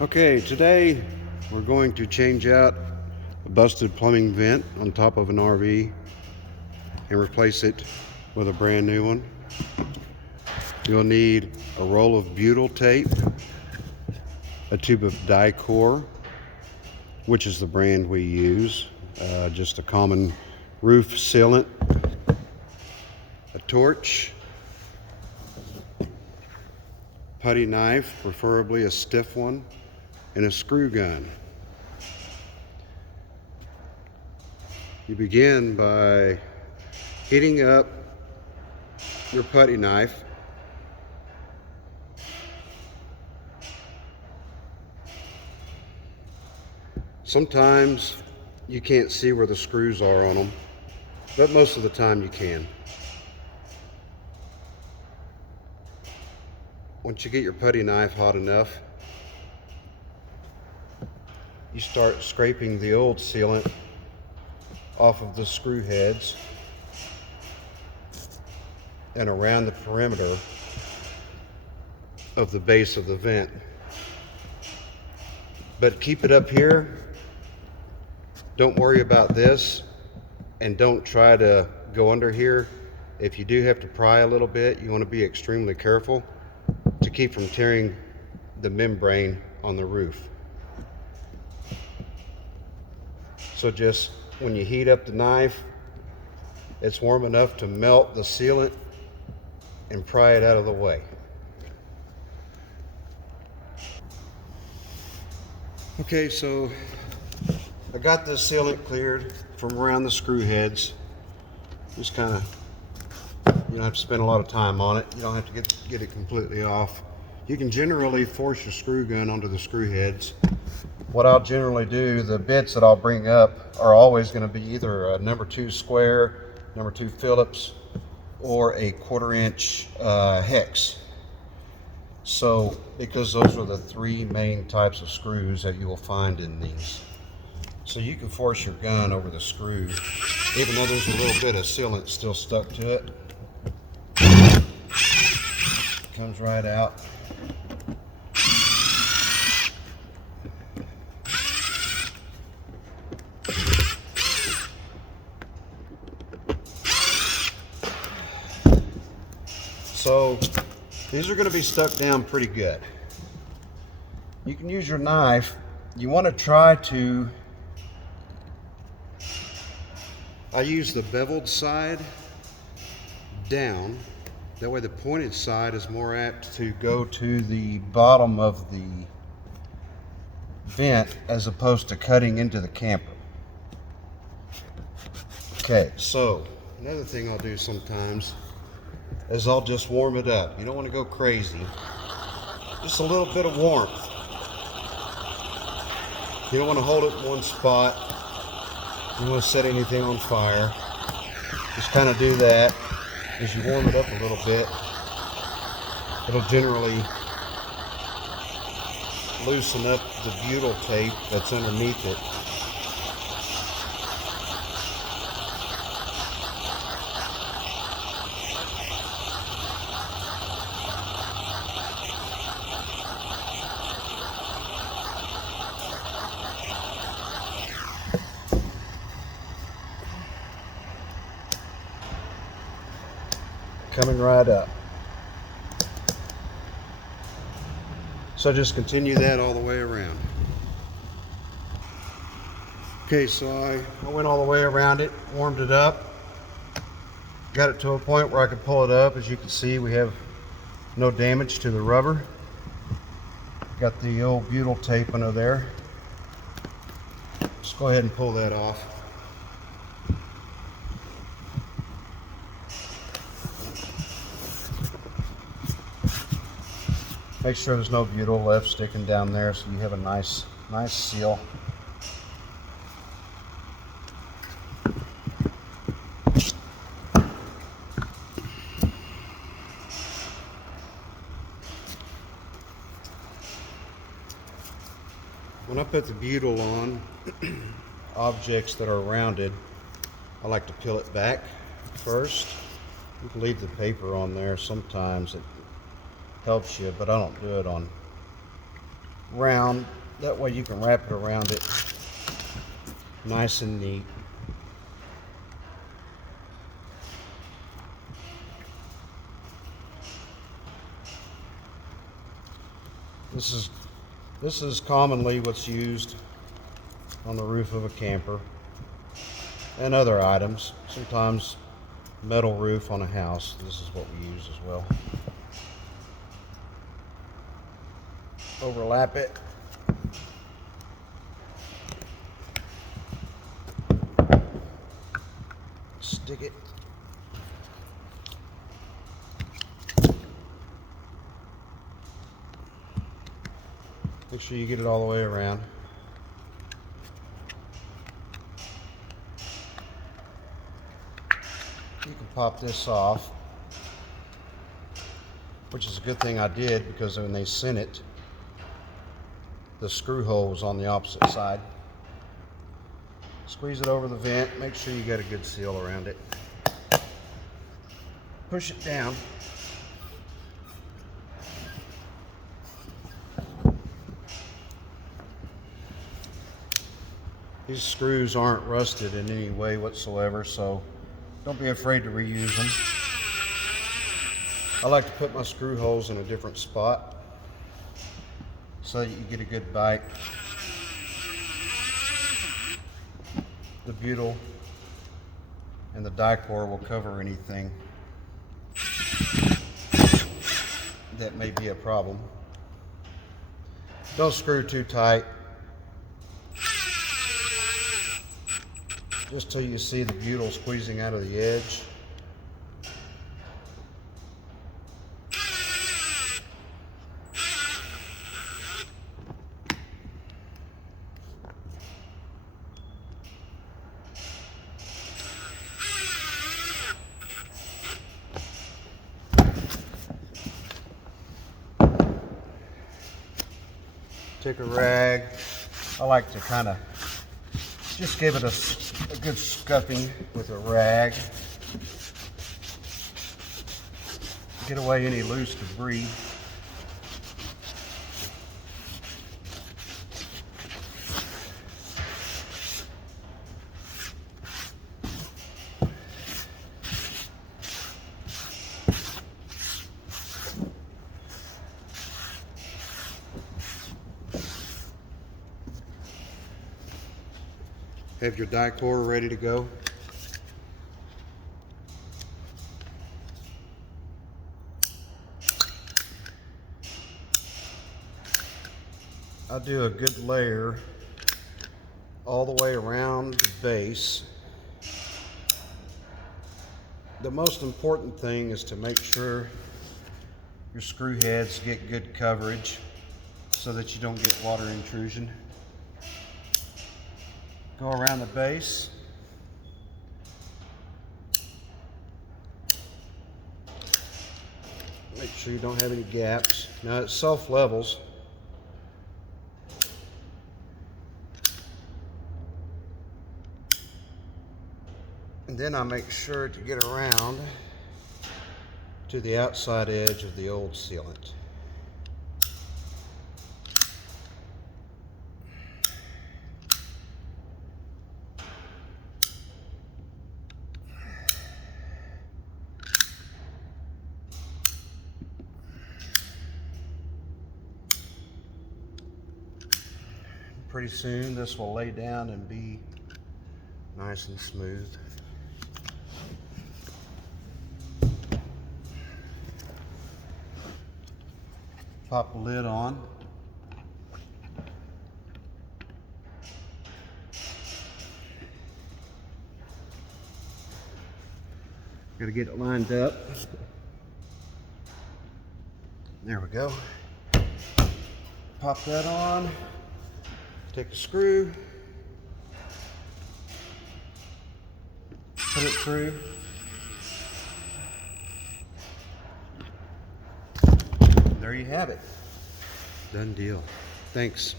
Okay, today we're going to change out a busted plumbing vent on top of an RV and replace it with a brand new one. You'll need a roll of butyl tape, a tube of Dicor, which is the brand we use, just a common roof sealant, a torch, putty knife, preferably a stiff one, and a screw gun. You begin by heating up your putty knife. Sometimes you can't see where the screws are on them, but most of the time you can. Once you get your putty knife hot enough, you start scraping the old sealant off of the screw heads and around the perimeter of the base of the vent. But keep it up here. Don't worry about this, and don't try to go under here. If you do have to pry a little bit, you want to be extremely careful to keep from tearing the membrane on the roof. So just when you heat up the knife, it's warm enough to melt the sealant and pry it out of the way. Okay, so I got this sealant cleared from around the screw heads. Just kind of, you don't have to spend a lot of time on it. You don't have to get it completely off. You can generally force your screw gun onto the screw heads. What I'll generally do, the bits that I'll bring up are always going to be either a number 2 square, number 2 Phillips, or a 1/4 inch hex. So, because those are the 3 main types of screws that you will find in these. So you can force your gun over the screw, even though there's a little bit of sealant still stuck to it. It comes right out. So these are going to be stuck down pretty good. You can use your knife. You want to try to, I use the beveled side down. That way the pointed side is more apt to go to the bottom of the vent as opposed to cutting into the camper. Okay, so another thing I'll do sometimes is I'll just warm it up. You don't want to go crazy. Just a little bit of warmth. You don't want to hold it in one spot. You don't want to set anything on fire. Just kind of do that. As you warm it up a little bit, it'll generally loosen up the butyl tape that's underneath it. Coming right up. So just continue that all the way around. Okay, so I went all the way around it, warmed it up, got it to a point where I could pull it up. As you can see, we have no damage to the rubber. Got the old butyl tape under there. Just go ahead and pull that off. Make sure there's no butyl left sticking down there, so you have a nice seal. When I put the butyl on objects that are rounded, I like to peel it back first. You can leave the paper on there. Sometimes it helps you, but I don't do it on round. That way you can wrap it around it nice and neat. This is commonly what's used on the roof of a camper and other items. Sometimes metal roof on a house. This is what we use as well. Overlap it. Stick it. Make sure you get it all the way around. You can pop this off, which is a good thing I did, because when they sent it, the screw hole was on the opposite side. Squeeze it over the vent. Make sure you got a good seal around it. Push it down. These screws aren't rusted in any way whatsoever, so don't be afraid to reuse them. I like to put my screw holes in a different spot so that you get a good bite. The butyl and the Dicor will cover anything that may be a problem. Don't screw too tight. Just till you see the butyl squeezing out of the edge. Take a rag. I like to kind of just give it a good scuffing with a rag. Get away any loose debris. Have your Dicor ready to go. I do a good layer all the way around the base. The most important thing is to make sure your screw heads get good coverage so that you don't get water intrusion. Go around the base. Make sure you don't have any gaps. Now it self-levels. And then I make sure to get around to the outside edge of the old sealant. Pretty soon this will lay down and be nice and smooth. Pop the lid on. Got to get it lined up. There we go. Pop that on. Take a screw, put it through. There you have it. Done deal. Thanks.